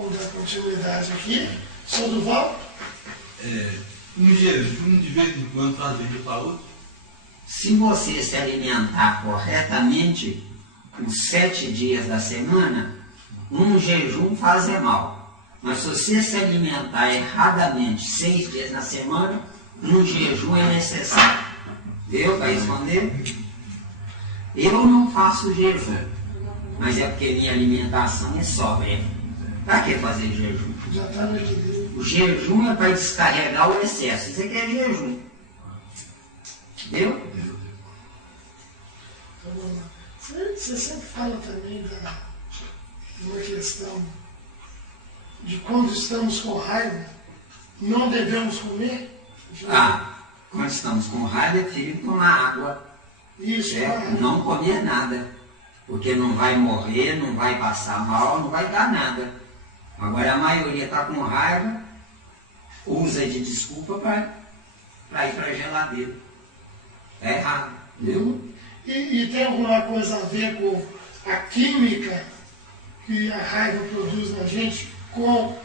Vamos dar continuidade aqui. Sou Duval. Um jejum de vez em quando faz bem para a saúde? Se você se alimentar corretamente, os 7 dias da semana, um jejum faz mal. Mas se você se alimentar erradamente 6 dias na semana, um jejum é necessário. Deu para responder? Eu não faço jejum, mas é porque minha alimentação é sóbria. Para que fazer jejum? Já está no equilíbrio. O jejum é para descarregar o excesso. Isso aqui é jejum. Deu? Então vamos lá. Você sempre fala também de uma questão de quando estamos com raiva, não devemos comer? Quando estamos com raiva, é preciso tomar água. Isso, Certo? Não comer nada. Porque não vai morrer, não vai passar mal, não vai dar nada. Agora a maioria está com raiva, usa de desculpa para ir para a geladeira. É errado, viu? E tem alguma coisa a ver com a química que a raiva produz na gente, com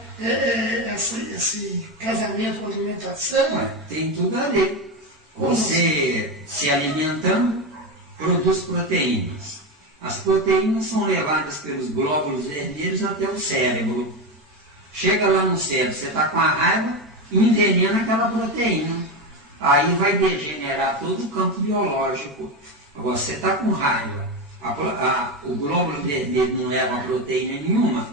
esse casamento com a alimentação? Tem tudo a ver. Você se alimentando, produz proteínas. As proteínas são levadas pelos glóbulos vermelhos até o cérebro. Chega lá no cérebro, você está com a raiva, envenena aquela proteína. Aí vai degenerar todo o campo biológico. Agora, você está com raiva, o glóbulo vermelho não leva proteína nenhuma,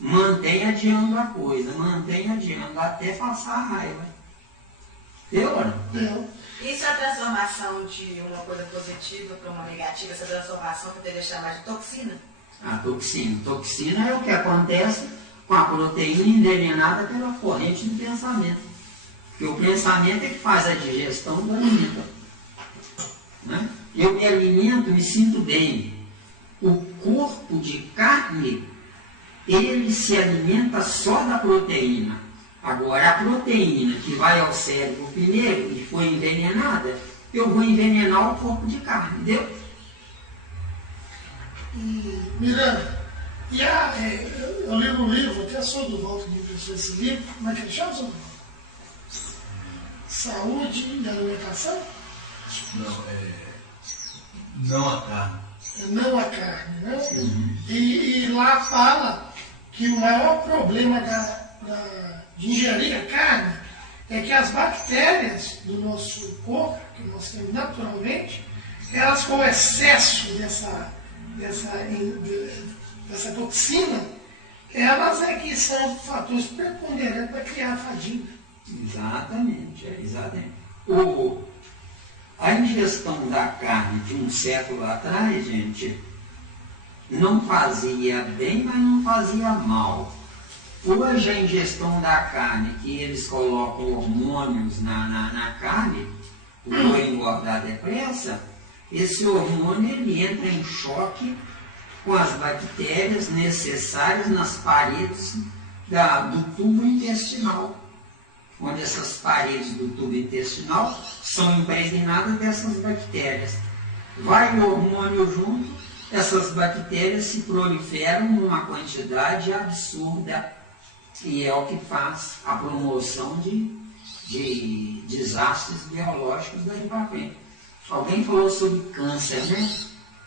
mantém adiando a coisa, mantém adiando até passar a raiva. Deu, não? Deu. Isso é a transformação de uma coisa positiva para uma negativa, essa transformação poderia chamar de toxina? A toxina. Toxina é o que acontece com a proteína envenenada pela corrente do pensamento. Porque o pensamento é que faz a digestão do alimento. Né? Eu me alimento, me sinto bem. O corpo de carne, ele se alimenta só da proteína. Agora, a proteína que vai ao cérebro primeiro e foi envenenada, eu vou envenenar o corpo de carne, entendeu? E, Miranda, eu li no livro, até sou do Walter que emprestou esse livro, como é que ele chama, seu Duval? Saúde e alimentação? Não a carne. Não a carne, né? E lá fala que o maior problema de ingerir a carne é que as bactérias do nosso corpo, que nós temos naturalmente, elas com o excesso dessa toxina, elas é que são fatores preponderantes para criar a fadiga. Exatamente, exatamente. A ingestão da carne de um século atrás, gente, não fazia bem, mas não fazia mal. Hoje a ingestão da carne, que eles colocam hormônios na carne, o boi engordar depressa, esse hormônio ele entra em choque com as bactérias necessárias nas paredes do tubo intestinal, onde essas paredes do tubo intestinal são impregnadas dessas bactérias. Vai o hormônio junto, essas bactérias se proliferam numa quantidade absurda e é o que faz a promoção de desastres biológicos daí para frente. Alguém falou sobre câncer, né?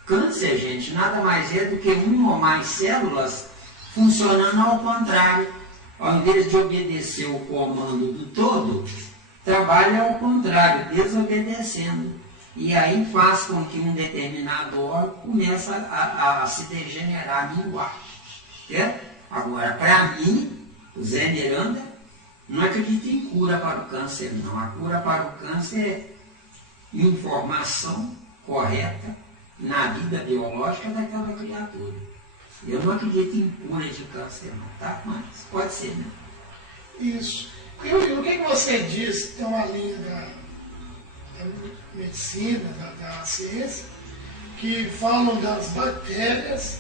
Câncer, gente, nada mais é do que uma ou mais células funcionando ao contrário. Ao invés de obedecer o comando do todo, trabalha ao contrário, desobedecendo. E aí faz com que um determinado órgão comece a se degenerar, a minguar. Agora, para mim, o Zé Miranda, não acredito em cura para o câncer, não. A cura para o câncer é informação correta na vida biológica daquela criatura. Eu não acredito em cura de câncer, não, tá? Mas pode ser, né? Isso. E o que você diz, tem uma linha da medicina, da ciência, que falam das bactérias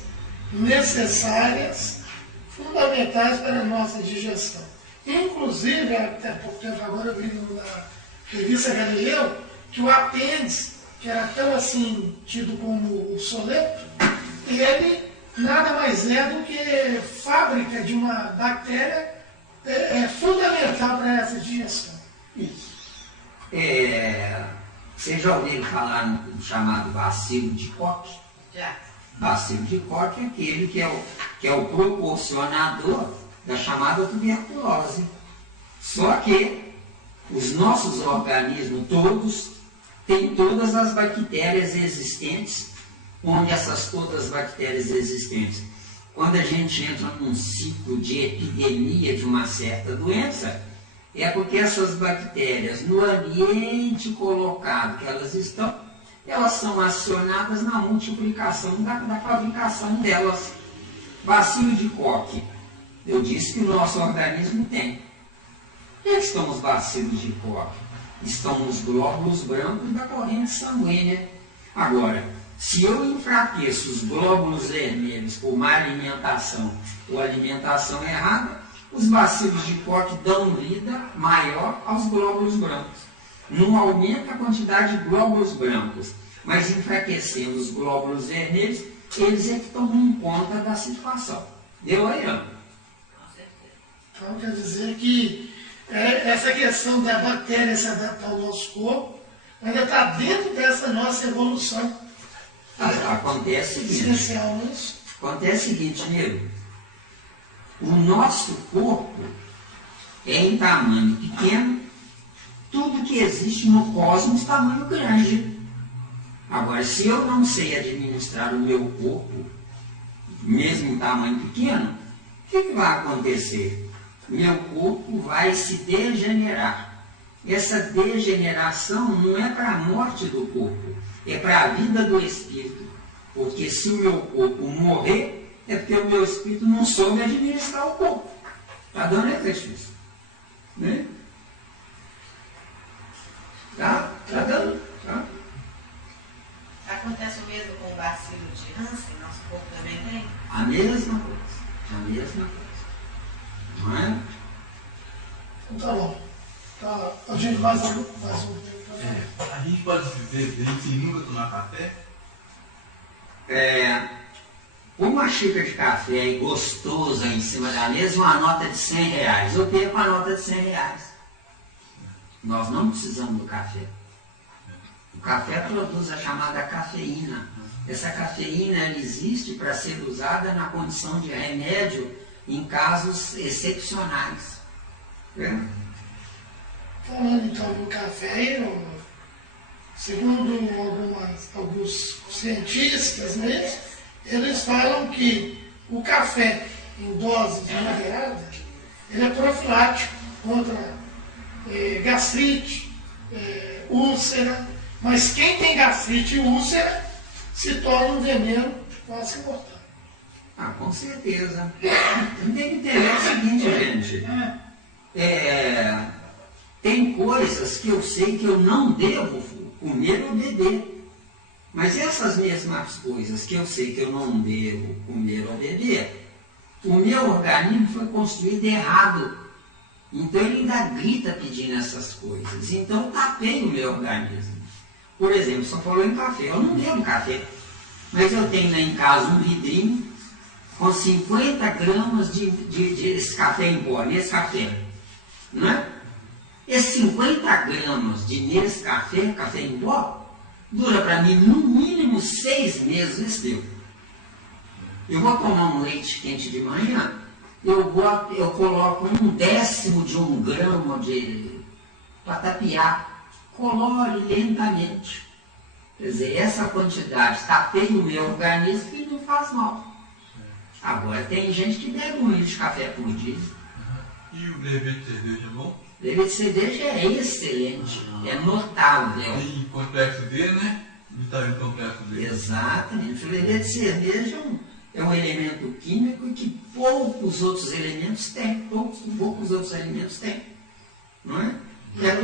necessárias, fundamentais para a nossa digestão. Inclusive, até pouco tempo agora, eu vi na revista Galileu, que o apêndice, que era tão assim, tido como o soleto, ele nada mais é do que fábrica de uma bactéria fundamental para essa digestão. Isso. Você já ouviu falar no chamado bacilo de Koch? Já. Bacilo de Koch é aquele que é o proporcionador da chamada tuberculose. Só que os nossos organismos todos têm todas as bactérias existentes, onde todas as bactérias existentes. Quando a gente entra num ciclo de epidemia de uma certa doença, é porque essas bactérias, no ambiente colocado que elas estão, elas são acionadas na multiplicação da fabricação delas. Bacilo de Koch, eu disse que o nosso organismo tem. Onde estão os bacilos de Koch? Estão nos glóbulos brancos da corrente sanguínea. Agora, se eu enfraqueço os glóbulos vermelhos por má alimentação ou alimentação errada, os bacilos de Koch dão vida maior aos glóbulos brancos. Não aumenta a quantidade de glóbulos brancos, mas enfraquecendo os glóbulos vermelhos, eles é que tomam conta da situação. Deu aí, não? Então quer dizer que essa questão da bactéria se adaptar ao nosso corpo ainda está dentro dessa nossa evolução. Acontece o seguinte. Essencial nisso. Acontece o seguinte, nego. O nosso corpo é em tamanho pequeno, tudo que existe no cosmos tamanho grande. Agora, se eu não sei administrar o meu corpo, mesmo em tamanho pequeno, o que vai acontecer? Meu corpo vai se degenerar. Essa degeneração não é para a morte do corpo, é para a vida do espírito. Porque se o meu corpo morrer, é porque o meu espírito não soube administrar o corpo. Está dando exercício. Né? Tá dando. Tá? Acontece o mesmo com o bacilo de Hansen? Nosso corpo também tem? A mesma coisa. A mesma coisa. Não é? Então tá bom. Tá, a gente mais um tempo. A gente pode viver sem nunca tomar café? Uma xícara de café gostosa em cima da mesa, uma nota de R$100. Eu perco a nota de R$100. Nós não precisamos do café. O café produz a chamada cafeína. Essa cafeína ela existe para ser usada na condição de remédio em casos excepcionais. Falando então do café, segundo alguns cientistas, né, eles falam que o café em doses moderadas ele é profilático contra gastrite, úlcera, mas quem tem gastrite e úlcera se torna um veneno quase mortal. Com certeza. Tem que entender o seguinte, gente. Tem coisas que eu sei que eu não devo comer ou beber. Mas essas mesmas coisas que eu sei que eu não devo comer ou beber, o meu organismo foi construído errado. Então ele ainda grita pedindo essas coisas. Então eu tapei o meu organismo. Por exemplo, só falou em café. Eu não bebo café. Mas eu tenho lá em casa um vidrinho com 50 gramas de café em pó, Nescafé. Não é? Esses 50 gramas de Nescafé, café em pó, dura para mim no mínimo 6 meses esse tempo. Eu vou tomar um leite quente de manhã, eu coloco 1/10 de 1 grama para tapear, colore lentamente. Quer dizer, essa quantidade tapei no meu organismo e não faz mal. Agora tem gente que bebe 1 litro de café por dia. E o beber de cerveja é bom? Beber de cerveja é excelente, é notável. Tem complexo D, né? Vitamina complexo D. Exatamente. O beber de cerveja é um elemento químico que poucos outros elementos têm. Poucos outros alimentos têm. Não é? É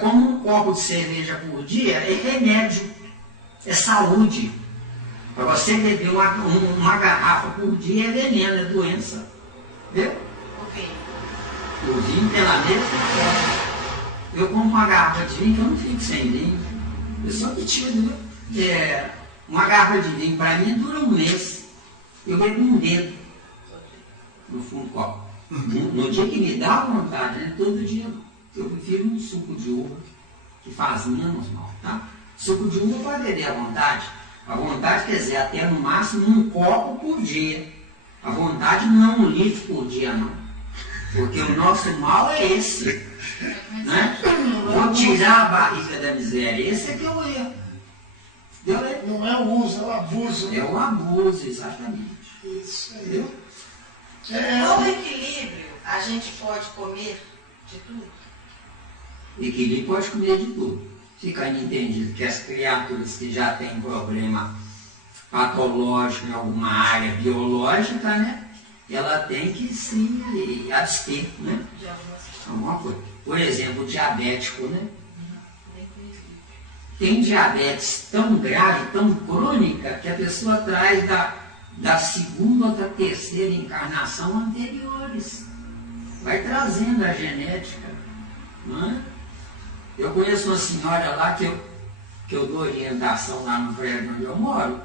como um copo de cerveja por dia, é remédio, é saúde. Para você beber uma garrafa por dia é veneno, é doença. Viu? Ok. O vinho pela mesma forma. Eu compro uma garrafa de vinho que eu não fico sem vinho. Eu sou metido, viu? Uma garrafa de vinho para mim dura 1 mês. eu bebo um dedo no fundo do copo. No dia que me dá vontade, né? Todo dia eu prefiro um suco de uva, que faz menos mal, tá? Suco de uva pode beber à vontade. A vontade quer dizer até no máximo um copo por dia. A vontade não é 1 litro por dia, não. Porque o nosso mal é esse. Né? Vou tirar a barriga da miséria. Esse é que é o erro. Não é o uso, é o abuso. É o abuso, exatamente. Isso aí. Entendeu? Com equilíbrio, a gente pode comer de tudo? Equilíbrio pode comer de tudo. Fica entendido que as criaturas que já têm problema patológico em alguma área biológica, né? Ela tem que se abster, né? De algumas Alguma coisa. Por exemplo, o diabético, né? Tem diabetes tão grave, tão crônica, que a pessoa traz da segunda ou da terceira encarnação anteriores. Vai trazendo a genética. Não é? Eu conheço uma senhora lá que eu dou orientação lá no prédio onde eu moro.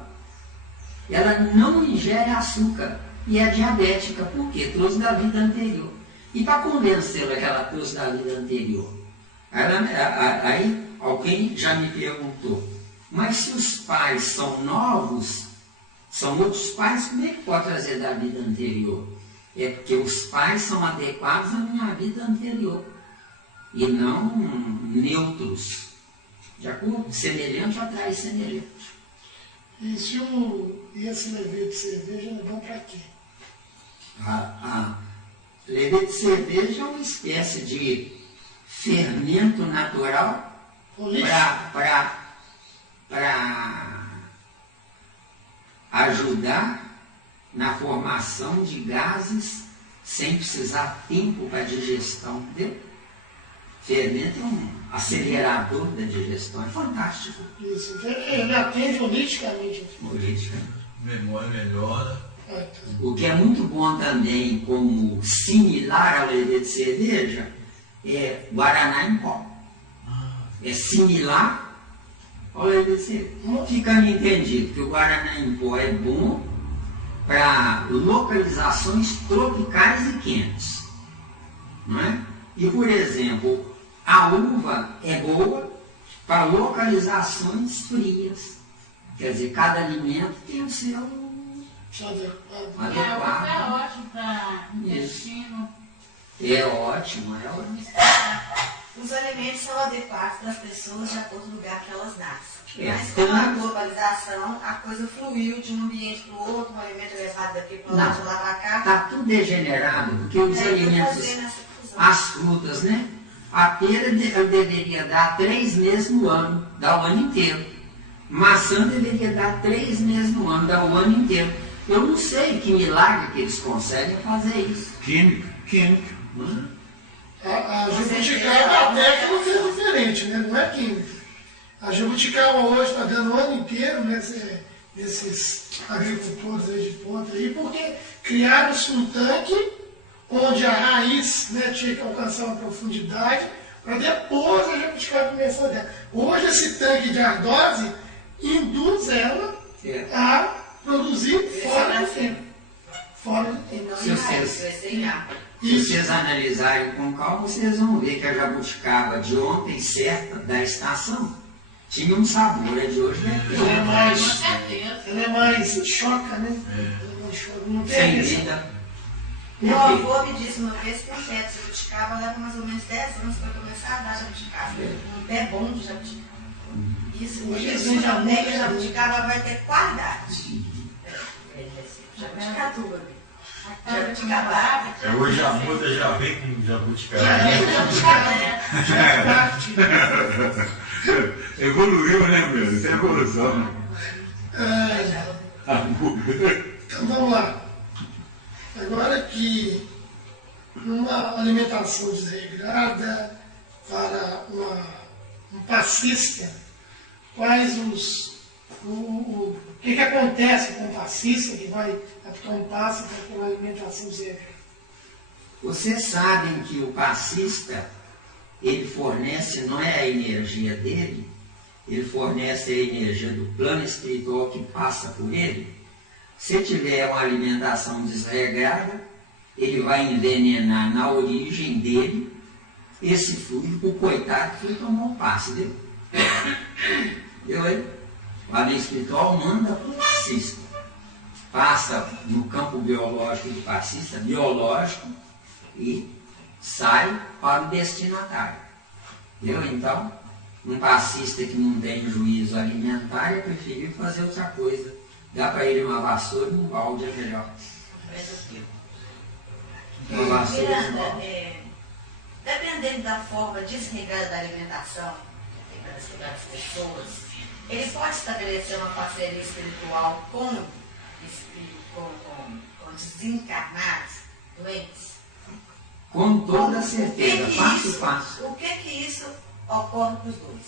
Ela não ingere açúcar e é diabética. Por quê? Trouxe da vida anterior. E para convencê-la que ela trouxe da vida anterior? Aí alguém já me perguntou, mas se os pais são novos, são outros pais, como é que pode trazer da vida anterior? É porque os pais são adequados à minha vida anterior e não neutros. De acordo? Semelhante atrai semelhante. E esse levete de cerveja é bom para quê? Levete de cerveja é uma espécie de fermento natural para ajudar na formação de gases sem precisar tempo para digestão, entendeu? Fermento é um acelerador da digestão, é fantástico. Isso, ele atende holisticamente. Memória melhora. O que é muito bom também, como similar ao levete de cerveja, é Guaraná em pó. É similar ao levete de cerveja. Fica entendido que o Guaraná em pó é bom para localizações tropicais e quentes. Não é? E, por exemplo, a uva é boa para localizações frias. Quer dizer, cada alimento tem o seu adequado. É ótimo para intestino. É ótimo, é ótimo. Os alimentos são adequados para as pessoas de acordo com o lugar que elas nascem. É, Mas com a globalização, a coisa fluiu de um ambiente para o outro, um alimento levado daqui para lá, de lá para cá. Está tudo degenerado, porque os alimentos, as frutas, né? A pera eu deveria dar 3 meses no ano, dá o ano inteiro. Maçã deveria dar 3 meses no ano, dá o ano inteiro. Eu não sei que milagre que eles conseguem fazer isso. Química. A jabuticaba, a técnica é diferente, né? Não é química. A jabuticaba hoje está dando o ano inteiro, né? Esses agricultores aí de ponta aí, porque criaram-se um tanque onde a raiz, né, tinha que alcançar uma profundidade para depois a jabuticaba começar a dar. Hoje esse tanque de ardose induz ela a produzir fora do tempo. Fora do tempo. Se vocês analisarem com calma, vocês vão ver que a jabuticaba de ontem, certa, da estação, tinha um sabor, a de hoje deve ter. Ela é mais choca, né? Não tem Sem isso. vida. Meu avô me disse uma vez que um pé de jabuticaba leva mais ou menos 10 anos para começar a dar jabuticaba. Um pé bom de jabuticaba. Isso, Jesus já tem que a jabuticaba vai ter qualidade. Jabuticaba. Jabuticaba. Hoje a muda já vem com jabuticaba. Evoluiu, né, meu? Isso é evolução. Então vamos lá. Agora que numa alimentação desregrada para um passista, quais o que acontece com o passista que vai aplicar um passe para uma alimentação desregrada? Vocês sabem que o passista, ele fornece, não é a energia dele, ele fornece a energia do plano espiritual que passa por ele. Se tiver uma alimentação desregrada, ele vai envenenar na origem dele esse fluido, o coitado que tomou o passe, entendeu? O além espiritual manda para o passista. Passa no campo biológico do passista, biológico, e sai para o destinatário. Entendeu? Então, um passista que não tem juízo alimentar é preferível fazer outra coisa. Dá para ele uma vassoura e um balde é melhor. Uma vassoura e um balde. Dependendo da forma desregrada da alimentação das pessoas, ele pode estabelecer uma parceria espiritual com desencarnados, doentes? Com toda certeza, passo a passo. O que isso ocorre para os dois?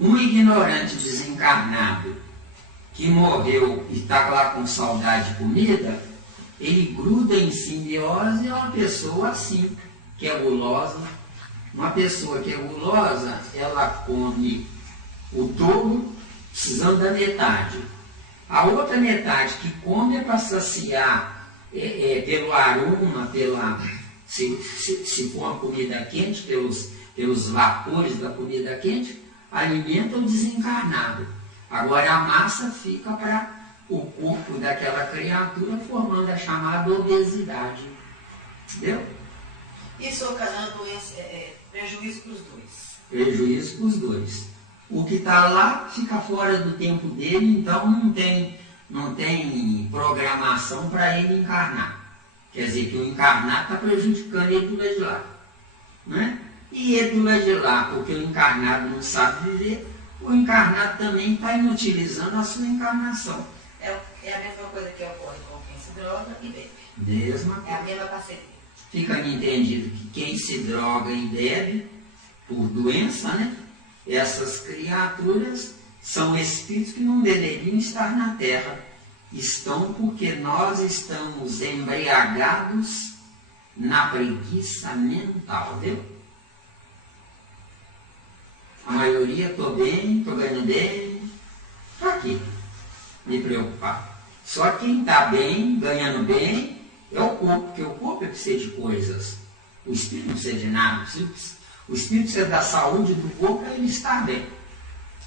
Um ignorante desencarnado que morreu e está lá com saudade de comida, ele gruda em simbiose, é uma pessoa assim, que é gulosa. Uma pessoa que é gulosa, ela come o dobro, precisando da metade. A outra metade que come é para saciar pelo aroma, se for uma comida quente, pelos vapores da comida quente, alimenta o desencarnado. Agora a massa fica para o corpo daquela criatura, formando a chamada obesidade. Entendeu? Isso ocasionando prejuízo para os dois. Prejuízo para os dois. O que está lá fica fora do tempo dele, então não tem programação para ele encarnar. Quer dizer que o encarnado está prejudicando ele do lado de lá. Né? E ele do lado de lá, porque o encarnado não sabe viver, o encarnado também está inutilizando a sua encarnação. É a mesma coisa que ocorre com quem se droga e bebe. Mesma coisa. É a mesma parceria. Fica entendido que quem se droga e bebe por doença, né? Essas criaturas são espíritos que não deveriam estar na Terra. Estão porque nós estamos embriagados na preguiça mental, viu? A maioria, estou bem, estou ganhando bem. Para quê? Me preocupar. Só quem está bem, ganhando bem, é o corpo, porque o corpo é que precisa de coisas. O espírito não precisa de nada. O espírito precisa da saúde do corpo para ele estar bem.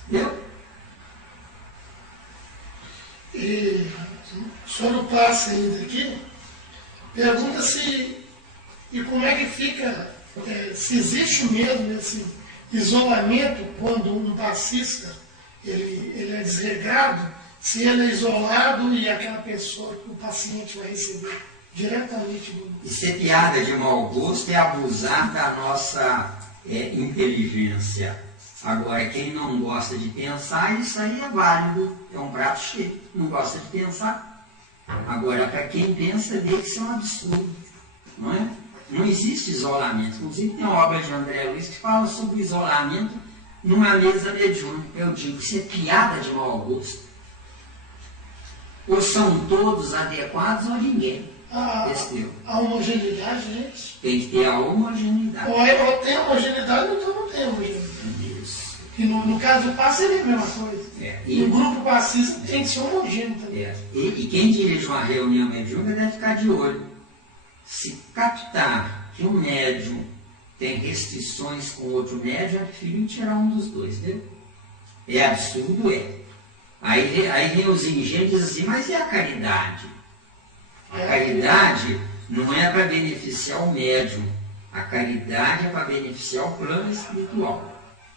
Entendeu? E o senhor passa ainda aqui, pergunta se e como é que fica, se existe mesmo esse isolamento quando um passista ele é desregrado, se ele é isolado e aquela pessoa que o paciente vai receber diretamente do... Isso é piada de mau gosto, é abusar da nossa inteligência. Agora, quem não gosta de pensar, isso aí é válido, é um prato cheio, não gosta de pensar. Agora, para quem pensa, vê que isso é um absurdo, não é? Não existe isolamento. Inclusive, tem uma obra de André Luiz que fala sobre isolamento numa mesa mediúnica. Eu digo, isso é piada de mau gosto. Ou são todos adequados ou ninguém. A homogeneidade, gente? Tem que ter a homogeneidade. Ou tem homogeneidade ou não tem homogeneidade. Isso. E no caso do passe é a mesma coisa. E o grupo passista tem que ser homogêneo também. E quem dirige uma reunião mediúnica deve ficar de olho. Se captar que um médium tem restrições com outro médium, é preferível tirar um dos dois, entendeu? É absurdo, é. Aí vem os ingênuos e dizem assim, mas e a caridade? A caridade não é para beneficiar o médium. A caridade é para beneficiar o plano espiritual.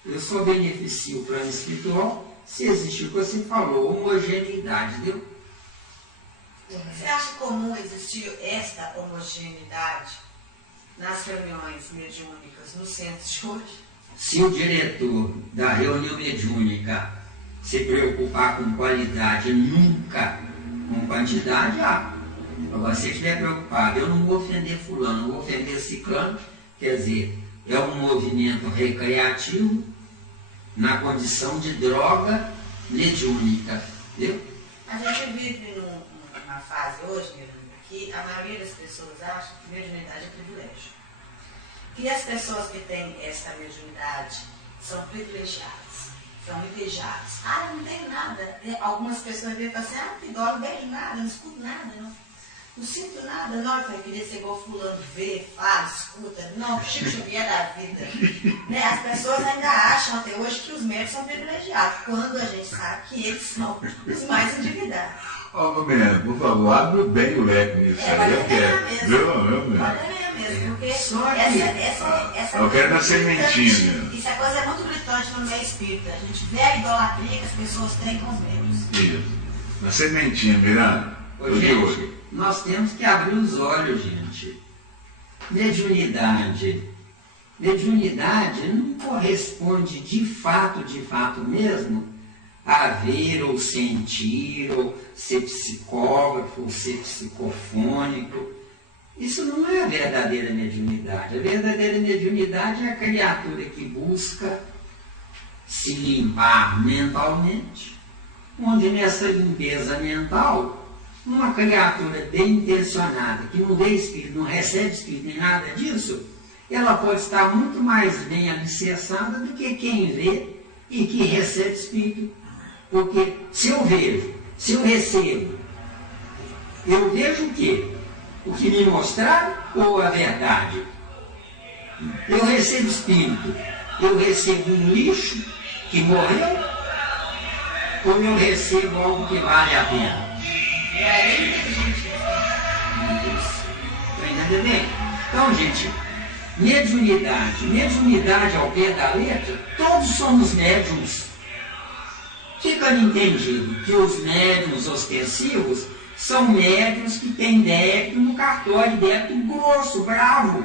Eu só beneficio o plano espiritual se existe o que você falou, homogeneidade, entendeu? Você acha comum existir esta homogeneidade nas reuniões mediúnicas no centro de hoje? Se o diretor da reunião mediúnica se preocupar com qualidade, nunca com quantidade, Agora, se estiver preocupado, eu não vou ofender fulano, não vou ofender ciclano, quer dizer, é um movimento recreativo na condição de droga mediúnica, entendeu? A gente vive numa fase hoje, que a maioria das pessoas acha que mediunidade é privilégio. Que as pessoas que têm essa mediunidade são privilegiadas. estão invejados. Ah, eu não tenho nada. Algumas pessoas veem e falam assim, ah, que dó, não vejo nada, não escuto nada, não sinto nada. Não, eu queria ser igual fulano, vê, fala, escuta. Não, Chico Xavier da vida. Né? As pessoas ainda acham até hoje que os médicos são privilegiados, quando a gente sabe que eles são os mais endividados. Ó, menina, por favor, abre bem o leque nisso aí. Eu quero. Viu? Pode ver mesmo, porque essa Eu quero na sementinha. Isso é coisa muito gritante no meio espírita. A gente vê a idolatria que as pessoas têm com os médios. Isso. Na sementinha, Miranda. Gente, nós temos que abrir os olhos, gente. Mediunidade. Mediunidade não corresponde de fato mesmo, a ver ou sentir, ou ser psicógrafo, ou ser psicofônico. Isso não é a verdadeira mediunidade. A verdadeira mediunidade é a criatura que busca se limpar mentalmente, onde nessa limpeza mental, uma criatura bem intencionada, que não vê espírito, não recebe espírito, nem nada disso, ela pode estar muito mais bem alicerçada do que quem vê e que recebe espírito. Porque se eu vejo, se eu recebo, eu vejo o quê? O que me mostraram ou a verdade? Eu recebo espírito, eu recebo um lixo que morreu, ou eu recebo algo que vale a pena? Está entendendo? Então, gente, mediunidade ao pé da letra, todos somos médiums. Fica entendido que os médiuns ostensivos são médiuns que têm débito no cartório, débito grosso, bravo.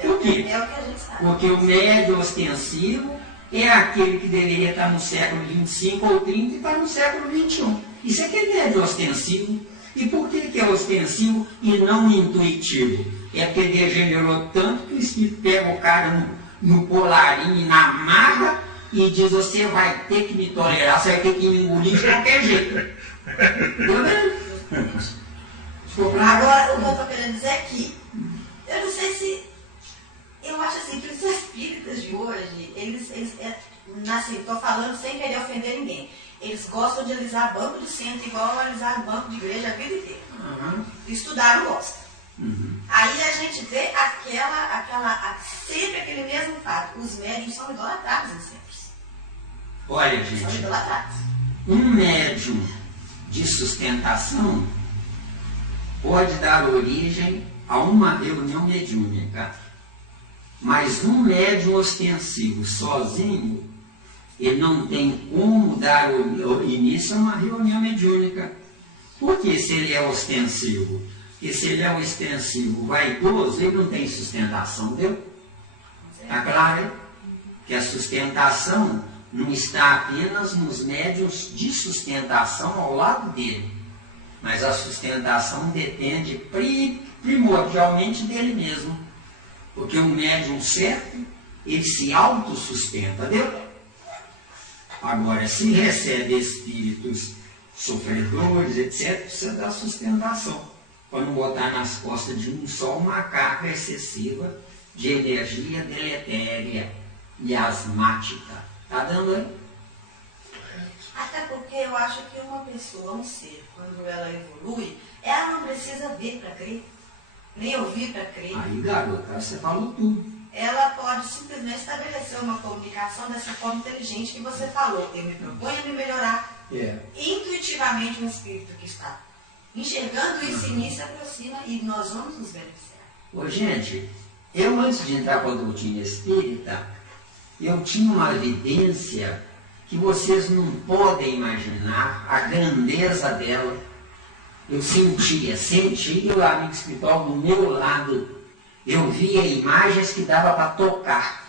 Por quê? É o que a gente sabe. Porque o médium ostensivo é aquele que deveria estar no século 25 ou 30 e está no século 21. Isso é que é médium ostensivo. E por que é ostensivo e não intuitivo? É porque degenerou tanto que o espírito pega o cara no colarinho e na amarra e diz, você vai ter que me tolerar, você vai ter que me engolir de qualquer jeito. Agora, o que eu estou querendo dizer é que, eu não sei se, eu acho assim, que os espíritas de hoje, eles assim, estou falando sem querer ofender ninguém, eles gostam de alisar banco de centro igual alisar banco de igreja a vida inteira. Estudaram, gostam. Aí a gente vê sempre aquele mesmo fato, os médiums são idolatrados em centros. Olha, São gente, idolatrados. um médium de sustentação pode dar origem a uma reunião mediúnica, mas um médium ostensivo sozinho, ele não tem como dar início a uma reunião mediúnica. Por que se ele é ostensivo? Porque se ele é ostensivo vaidoso, ele não tem sustentação, viu? Está claro? Que a sustentação não está apenas nos médiuns de sustentação ao lado dele, mas a sustentação depende primordialmente dele mesmo. Porque o médium certo, ele se autossustenta, viu? Agora, se recebe espíritos sofredores, etc., precisa da sustentação, para não botar nas costas de um só uma carga excessiva de energia deletéria e asmática. Está dando aí? Até porque eu acho que uma pessoa, um ser, quando ela evolui, ela não precisa ver para crer, nem ouvir para crer. Aí, garota, você falou tudo. Ela pode simplesmente estabelecer uma comunicação dessa forma inteligente que você falou. Eu me proponho a me melhorar. Intuitivamente um espírito que está enxergando isso em mim se aproxima e nós vamos nos beneficiar. Ô, gente, eu antes de entrar com a doutrina espírita, eu tinha uma evidência que vocês não podem imaginar a grandeza dela. Eu sentia o amigo espiritual do meu lado. Eu via imagens que dava para tocar.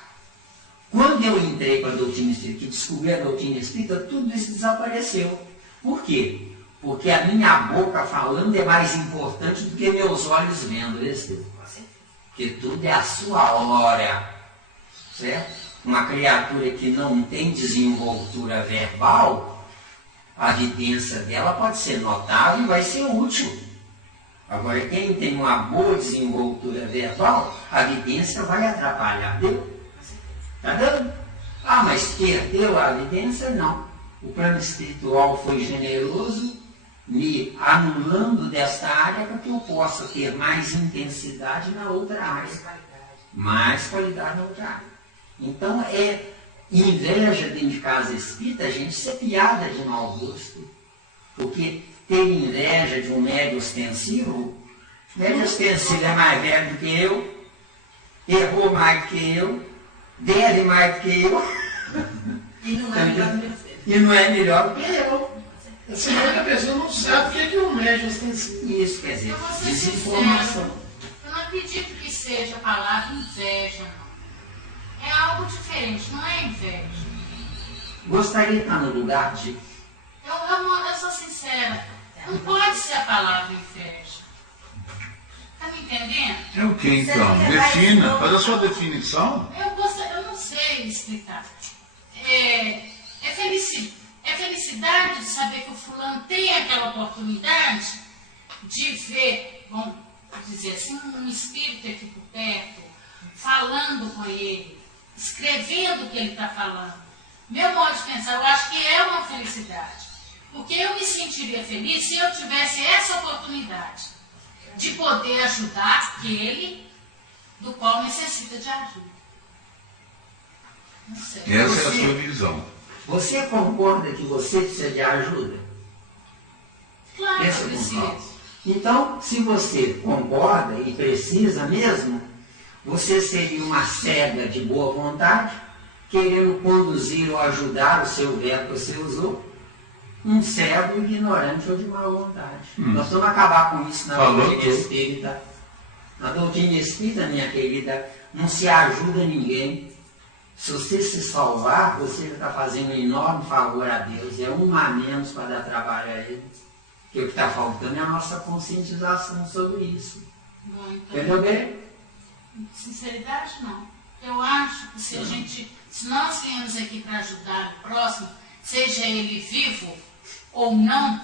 Quando eu entrei com a doutrina espírita, que descobri a doutrina espírita, tudo isso desapareceu. Por quê? Porque a minha boca falando é mais importante do que meus olhos vendo, porque tudo é a sua hora, certo? Uma criatura que não tem desenvoltura verbal, a evidência dela pode ser notável e vai ser útil. Agora, quem tem uma boa desenvoltura verbal, a evidência vai atrapalhar, viu? Tá dando? Ah, mas perdeu a evidência? Não. O plano espiritual foi generoso, me anulando desta área para que eu possa ter mais intensidade na outra área. Mais qualidade na outra área. Então é inveja dentro de casa espírita, a gente ser piada de mau gosto. Porque ter inveja de um médio ostensivo, médio ostensivo é mais velho do que eu, errou mais do que eu, deve mais do que eu. E não é melhor do que você. E não é melhor do que eu. Essa outra pessoa não sabe o que é um médio ostensivo. Isso quer dizer, Eu vou ser desinformação. sincero, eu não acredito que seja a palavra inveja, não. É algo diferente, não é inveja. Gostaria de estar no lugar de... Eu sou sincera, não pode ser a palavra inveja. Tá me entendendo? É o que então? Defina, faz a sua definição. Eu não sei explicar. É felicidade de saber que o fulano tem aquela oportunidade de ver, vamos dizer assim, um espírito aqui por perto, falando com ele, escrevendo o que ele está falando. Meu modo de pensar, eu acho que é uma felicidade. Porque eu me sentiria feliz se eu tivesse essa oportunidade de poder ajudar aquele do qual necessita de ajuda. Não sei. Essa é a sua visão. Você concorda que você precisa de ajuda? Claro que Essa eu concorda. preciso. Então, se você concorda e precisa mesmo, você seria uma cega de boa vontade, querendo conduzir ou ajudar o seu verbo que você usou, um cego ignorante ou de má vontade. Nós vamos acabar com isso na Falou doutrina tudo. espírita. Na doutrina espírita, minha querida, não se ajuda ninguém. Se você se salvar, você está fazendo um enorme favor a Deus. É um a menos para dar trabalho a Ele. Porque o que está faltando é a nossa conscientização sobre isso. Bom, então, Entendeu bem? sinceridade, não. Eu acho que se nós viemos aqui para ajudar o próximo, seja ele vivo ou não,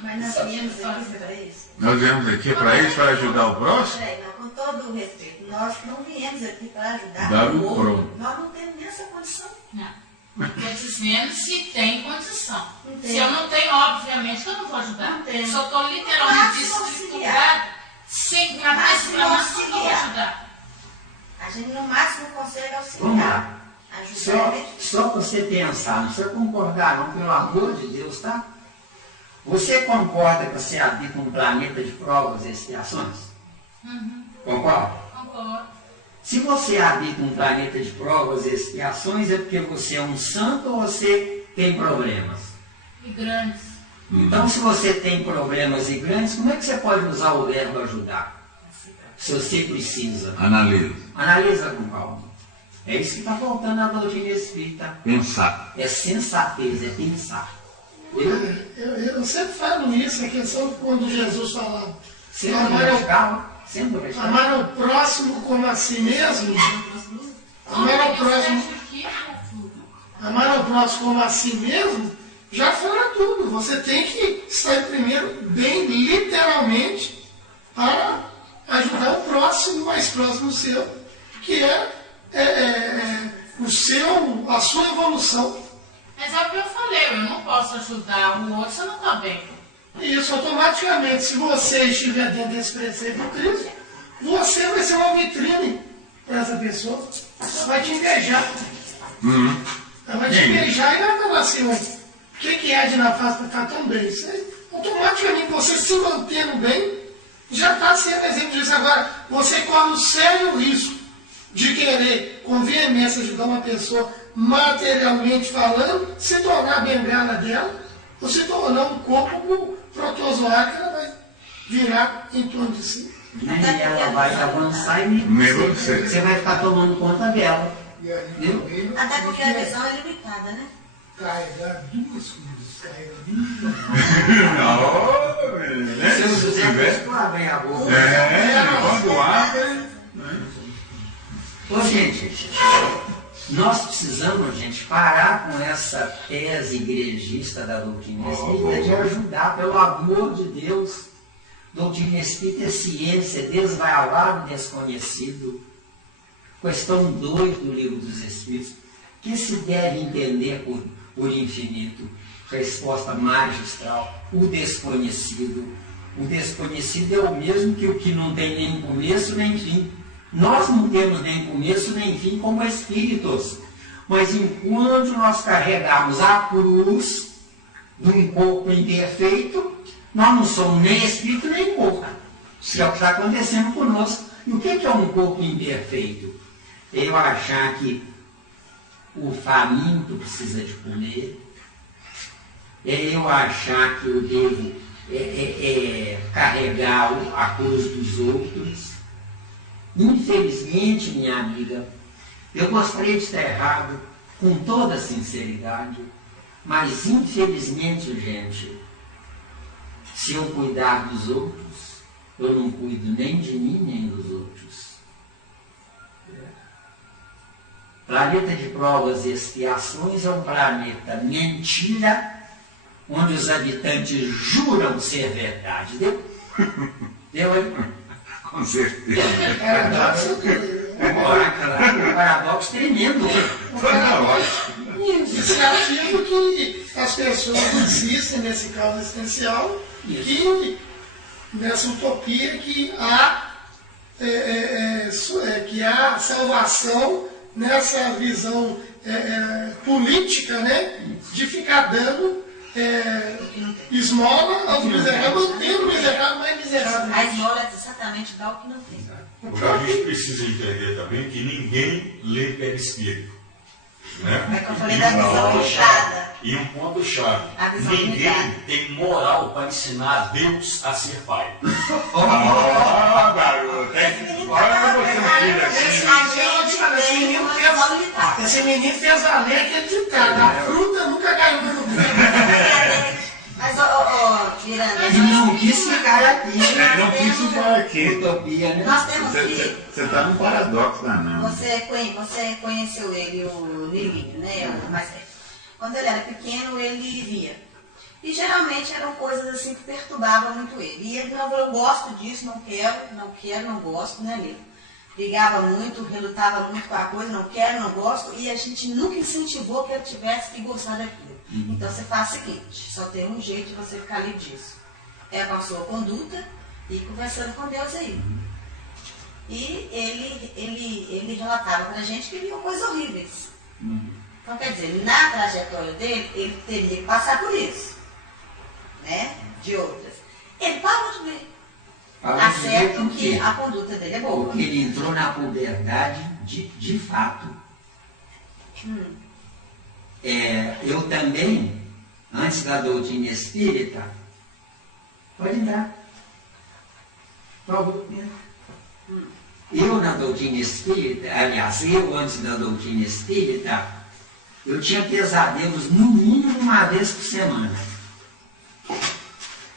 Mas nós viemos aqui para isso. Nós viemos aqui para isso, para ajudar o próximo? Peraí, não, com todo o respeito, nós não viemos aqui para ajudar Dar o o outro. pronto. Nós não temos nem essa condição. não. Estou dizendo se tem condição. Não tem. Se eu não tenho, obviamente que eu não vou ajudar. Não tem. Se eu estou literalmente Máximo desdificultada, sem cabeça para baixo, eu não vou ajudar. A gente no máximo consegue Vamos auxiliar. lá. Ajudar ele. Só para você pensar, não precisa concordar não, pelo amor de Deus, tá? Você concorda que você habita um planeta de provas e expiações? Concorda? Concordo. Se você habita um planeta de provas e expiações, é porque você é um santo ou você tem problemas? E grandes. Então, se você tem problemas e grandes, como é que você pode usar o verbo ajudar? Se você precisa. Analisa. Analisa com calma. É isso que está faltando na doutrina espírita. Pensar. É sensatez, é pensar. Entendeu? Eu sempre falo isso, a questão de quando Jesus falava. Sempre Amar com calma, sempre com calma. Amar o próximo como a si mesmo. Amar o próximo, amar o próximo como a si mesmo, já fora tudo. Você tem que estar primeiro bem literalmente para ajudar o próximo mais próximo seu, que é a sua evolução. Mas é o que eu falei, eu não posso ajudar o outro se eu não estou bem. E isso automaticamente, se você estiver dentro desse preceito do Cristo, você vai ser uma vitrine para essa pessoa. Ela vai te invejar. Ela vai te invejar e vai falar assim, o que é de na face para estar tão bem? Isso aí, automaticamente, você se mantendo bem, já está sendo exemplo disso. Agora, você corre o sério risco de querer, com veemência, ajudar uma pessoa materialmente falando, se tornar a bengala dela, ou se tornar um corpo protozoário que ela vai virar em torno de si. E ela vai avançar e você vai ficar tomando conta dela. Viu? Até porque a visão é limitada, né? Carregar duas coisas, carregar Não, Seu se José tiver. Cristo abre a boca. Quando abre. Ô, gente, nós precisamos, gente, parar com essa tese igrejista da doutrina espírita de ajudar, pelo amor de Deus. Doutrina espírita é ciência, é desvairado e desconhecido. questão 2 do Livro dos Espíritos, que se deve entender por infinito. Resposta magistral, o desconhecido. O desconhecido é o mesmo que o que não tem nem começo nem fim. Nós não temos nem começo nem fim como espíritos. Mas enquanto nós carregamos a cruz de um corpo imperfeito, nós não somos nem espírito nem corpo. Isso é o que está acontecendo conosco. E o que é um corpo imperfeito? Eu achar que o faminto precisa de comer, é eu achar que eu devo carregar a cruz dos outros. Infelizmente, minha amiga, eu gostaria de estar errado com toda sinceridade, mas infelizmente, gente, se eu cuidar dos outros, eu não cuido nem de mim nem dos outros. Planeta de provas e expiações é um planeta mentira, onde os habitantes juram ser verdade. Deu? Deu aí? Com certeza. Um paradoxo tremendo. Isso é aquilo que as pessoas insistem nesse caso existencial, que nessa utopia que há salvação nessa visão política, né, de ficar dando esmola aos miseráveis, mantendo o miserável mais miserável. A esmola é exatamente dar o que não tem. A gente precisa entender também que ninguém lê perispírito. Né? É que eu falei da visão limitada. E um ponto-chave: A visão ninguém limitada. tem moral para ensinar Deus a ser pai. Garoto, olha você Esse menino fez a lei que ele ditado. A fruta nunca caiu no pé. Mas, Miranda, Ele não quis ficar aqui. não quis ficar aqui. Utopia, né? nós temos que... Você está num paradoxo, não. Você conheceu ele, o Nilinho, né? O mais velho. Quando ele era pequeno, ele via. E geralmente eram coisas assim que perturbavam muito ele. E ele não, eu gosto disso, não quero, não gosto, né, amigo? Brigava muito, relutava muito com a coisa, não quero, não gosto, e a gente nunca incentivou que ele tivesse que gostar daquilo. Então você faz o seguinte, só tem um jeito de você ficar livre disso. É com a sua conduta e conversando com Deus aí. E ele relatava pra gente que viam coisas horríveis. Então, quer dizer, na trajetória dele, ele teria que passar por isso. Né? De outras. Ele parou de ver. Tá certo que a conduta dele é boa. Porque ele entrou na puberdade de fato. Eu também, antes da doutrina espírita, pode entrar. Por favor, entra. Eu na doutrina espírita, aliás, eu antes da doutrina espírita, eu tinha pesadelos no mínimo uma vez por semana.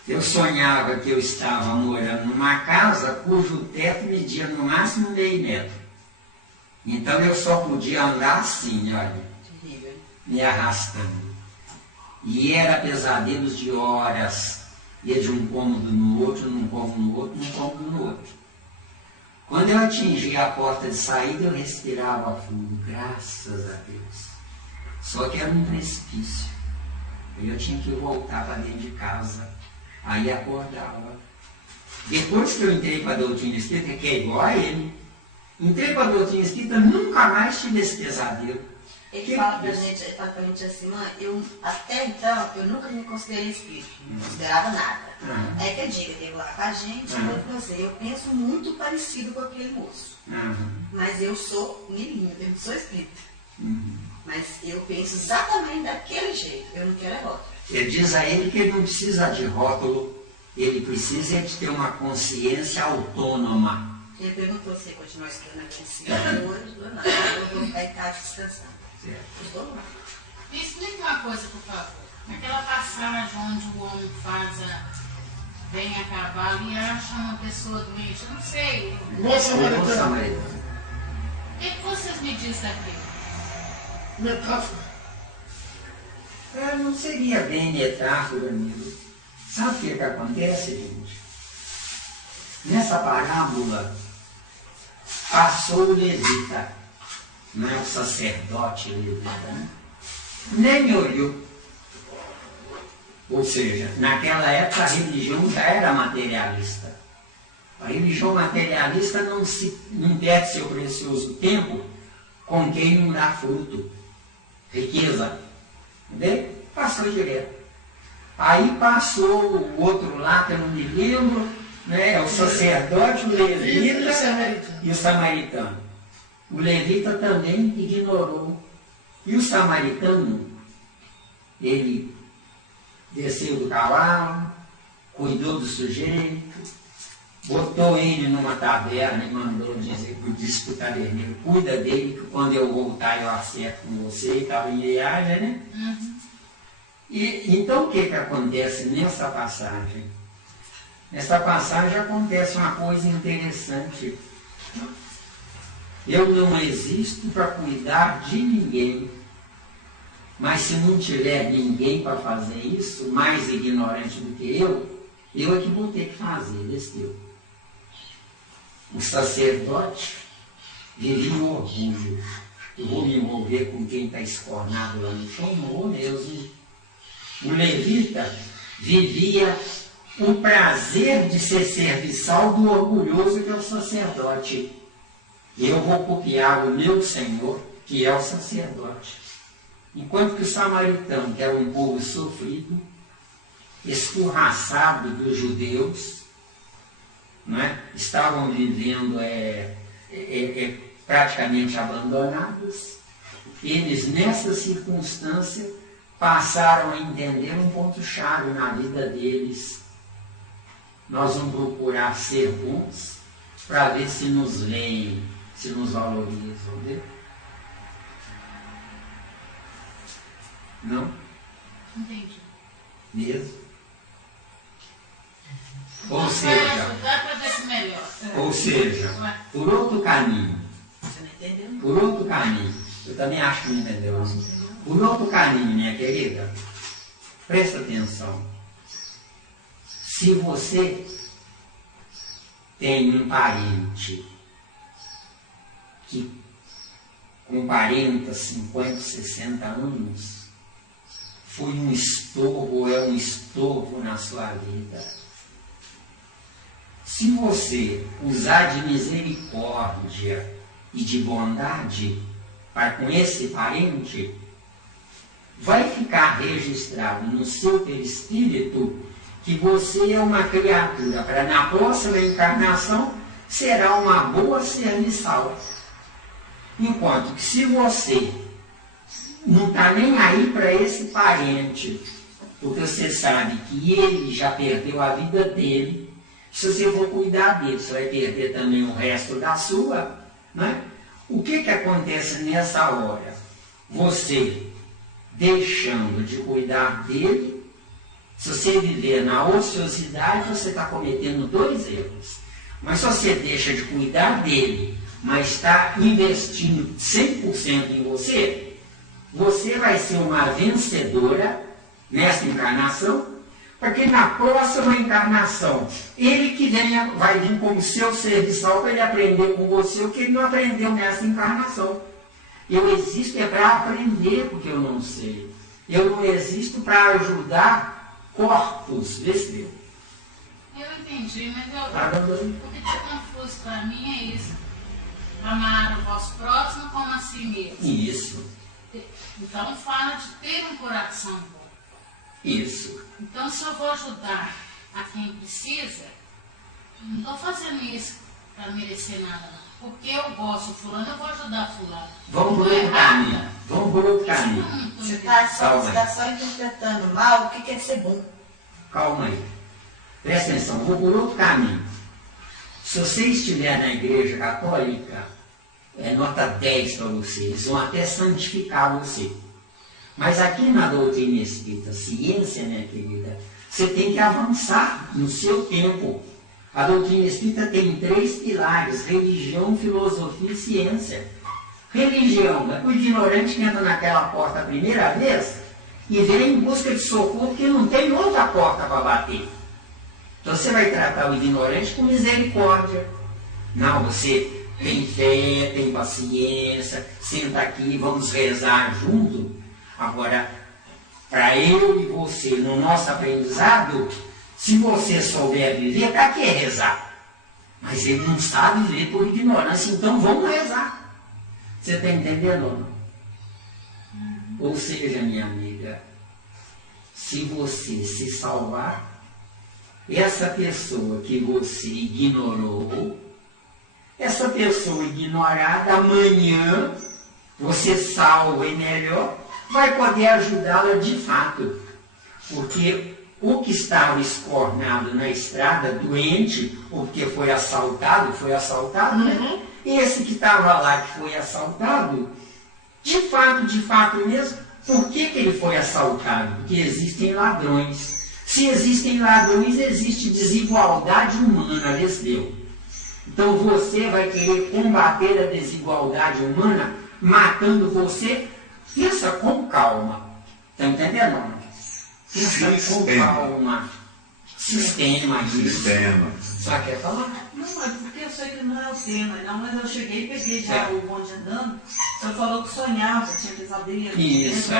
Eu sonhava que eu estava morando numa casa cujo teto media no máximo meio metro. Então eu só podia andar assim, olha, me arrastando. E era pesadelos de horas, ia de um cômodo no outro, num cômodo no outro, num cômodo no outro. Quando eu atingia a porta de saída, eu respirava fundo, graças a Deus. Só que era um precipício. Eu tinha que voltar para dentro de casa. Aí acordava. Depois que eu entrei para a doutrina espírita, que é igual a ele, entrei para a doutrina espírita, nunca mais tive esse pesadelo. Ele fala pra gente assim, mãe, até então eu nunca me considerei espírito, não considerava nada. Aí que a diga, teve lá com a gente, eu penso muito parecido com aquele moço. Mas eu sou Nilinho, eu não sou espírita. Mas eu penso exatamente daquele jeito, eu não quero é rótulo. Ele diz a ele que ele não precisa de rótulo, ele precisa de ter uma consciência autônoma. Ele perguntou se ele continua estudando aqui em cima, hoje, eu vou ficar em casa descansando. Me explica uma coisa, por favor. Aquela passagem onde o homem vem a cavalo e acha uma pessoa doente, eu não sei. Moça Samaritana. O que vocês me dizem daquilo? Metáfora. Não seria bem metáfora, amigo. Sabe o que acontece, gente? Nessa parábola, passou o levita, não é o sacerdote levita, né? Nem me olhou. Ou seja, naquela época a religião já era materialista. A religião materialista não perde seu precioso tempo com quem não dá fruto, riqueza. Entendeu? Passou direto. Aí passou o outro lá, que eu não me lembro, né? O sacerdote, o levita e o samaritano. O levita também ignorou. E o samaritano, ele desceu do cavalo, cuidou do sujeito, botou ele numa taverna e mandou dizer para o taverneiro, cuida dele, que quando eu voltar eu acerto com você, estava em viagem, né? Uhum. E então o que acontece nessa passagem? Nessa passagem acontece uma coisa interessante. Eu não existo para cuidar de ninguém, mas se não tiver ninguém para fazer isso, mais ignorante do que eu é que vou ter que fazer, besteira. O sacerdote vivia em orgulho. Eu vou me envolver com quem está escornado lá no chão? Não vou mesmo. O levita vivia o prazer de ser serviçal do orgulhoso que é o sacerdote. Eu vou copiar o meu Senhor, que é o sacerdote. Enquanto que o samaritano, que era um povo sofrido, escorraçado dos judeus, não é? Estavam vivendo praticamente abandonados, eles nessa circunstância passaram a entender um ponto-chave na vida deles. Nós vamos procurar ser bons para ver se nos veem, se nos valorizam. Né? Não? Entendi. Mesmo? Ou seja, por outro caminho. Você não entendeu? Por outro caminho. Eu também acho que não entendeu. Por outro caminho, minha querida, presta atenção. Se você tem um parente que com 40, 50, 60 anos foi um estorvo ou é um estorvo na sua vida, se você usar de misericórdia e de bondade para com esse parente, vai ficar registrado no seu perispírito que você é uma criatura para na próxima encarnação será uma boa serviçal. Enquanto que se você não está nem aí para esse parente, porque você sabe que ele já perdeu a vida dele, se você for cuidar dele, você vai perder também o resto da sua, né? O que acontece nessa hora? Você, deixando de cuidar dele, se você viver na ociosidade, você está cometendo 2 erros. Mas se você deixa de cuidar dele, mas está investindo 100% em você, você vai ser uma vencedora nessa encarnação, porque na próxima encarnação, ele que vai vir como seu serviçal para ele aprender com você o que ele não aprendeu nessa encarnação. Eu existo para aprender porque eu não sei. Eu não existo para ajudar corpos. Vê se deu. Eu entendi, mas o que está confuso para mim é isso. Amar o vosso próximo como a si mesmo. Isso. Então fala de ter um coração bom. Isso. Então se eu vou ajudar a quem precisa, não estou fazendo isso para merecer nada, não. Porque eu gosto de fulano, eu vou ajudar fulano. Vamos por outro caminho. Vamos por outro caminho. Você está só interpretando mal o que quer ser bom. Calma aí. Presta atenção, vou por outro caminho. Se você estiver na igreja católica, é nota 10 para você. Eles vão até santificar você. Mas aqui na doutrina espírita, ciência, minha querida, você tem que avançar no seu tempo. A doutrina espírita tem 3 pilares: religião, filosofia e ciência. Religião é para o ignorante que entra naquela porta a primeira vez e vem em busca de socorro porque não tem outra porta para bater. Então você vai tratar o ignorante com misericórdia. Não, você tem fé, tem paciência, senta aqui, vamos rezar junto. Agora, para eu e você, no nosso aprendizado, se você souber viver, para que rezar? Mas ele não sabe viver por ignorância, então vamos rezar. Você está entendendo ou não? Ou seja, minha amiga, se você se salvar, essa pessoa que você ignorou, essa pessoa ignorada, amanhã, você salva e melhor, vai poder ajudá-la de fato. Porque o que estava escornado na estrada, doente, ou porque foi assaltado, né? Esse que estava lá, que foi assaltado, de fato mesmo, por que ele foi assaltado? Porque existem ladrões. Se existem ladrões, existe desigualdade humana, Lesbeu. Então você vai querer combater a desigualdade humana matando você? Pensa com calma. Está entendendo? Pensa com calma. Sistema. Só quer falar? Não, é porque eu sei que não é o tema, não, mas eu cheguei e peguei já o bonde andando. O senhor falou que sonhava, tinha pesadelo. Isso,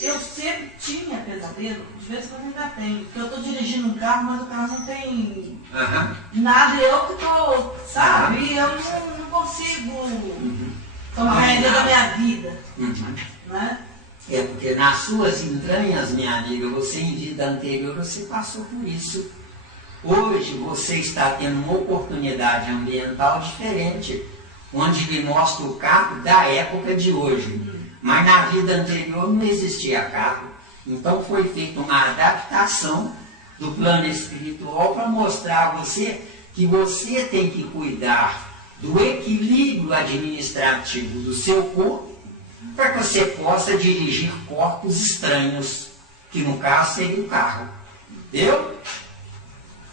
Eu sempre tinha pesadelo, de vez em quando ainda tenho. Porque eu estou dirigindo um carro, mas o carro não tem nada, eu que estou, sabe? Eu não consigo tomar rédea da minha vida. Né? É porque nas suas entranhas, minha amiga, você em vida anterior, você passou por isso. Hoje você está tendo uma oportunidade ambiental diferente, onde lhe mostra o carro da época de hoje. Mas na vida anterior não existia carro. Então foi feita uma adaptação do plano espiritual para mostrar a você que você tem que cuidar do equilíbrio administrativo do seu corpo para que você possa dirigir corpos estranhos, que no caso seria o carro. Deu?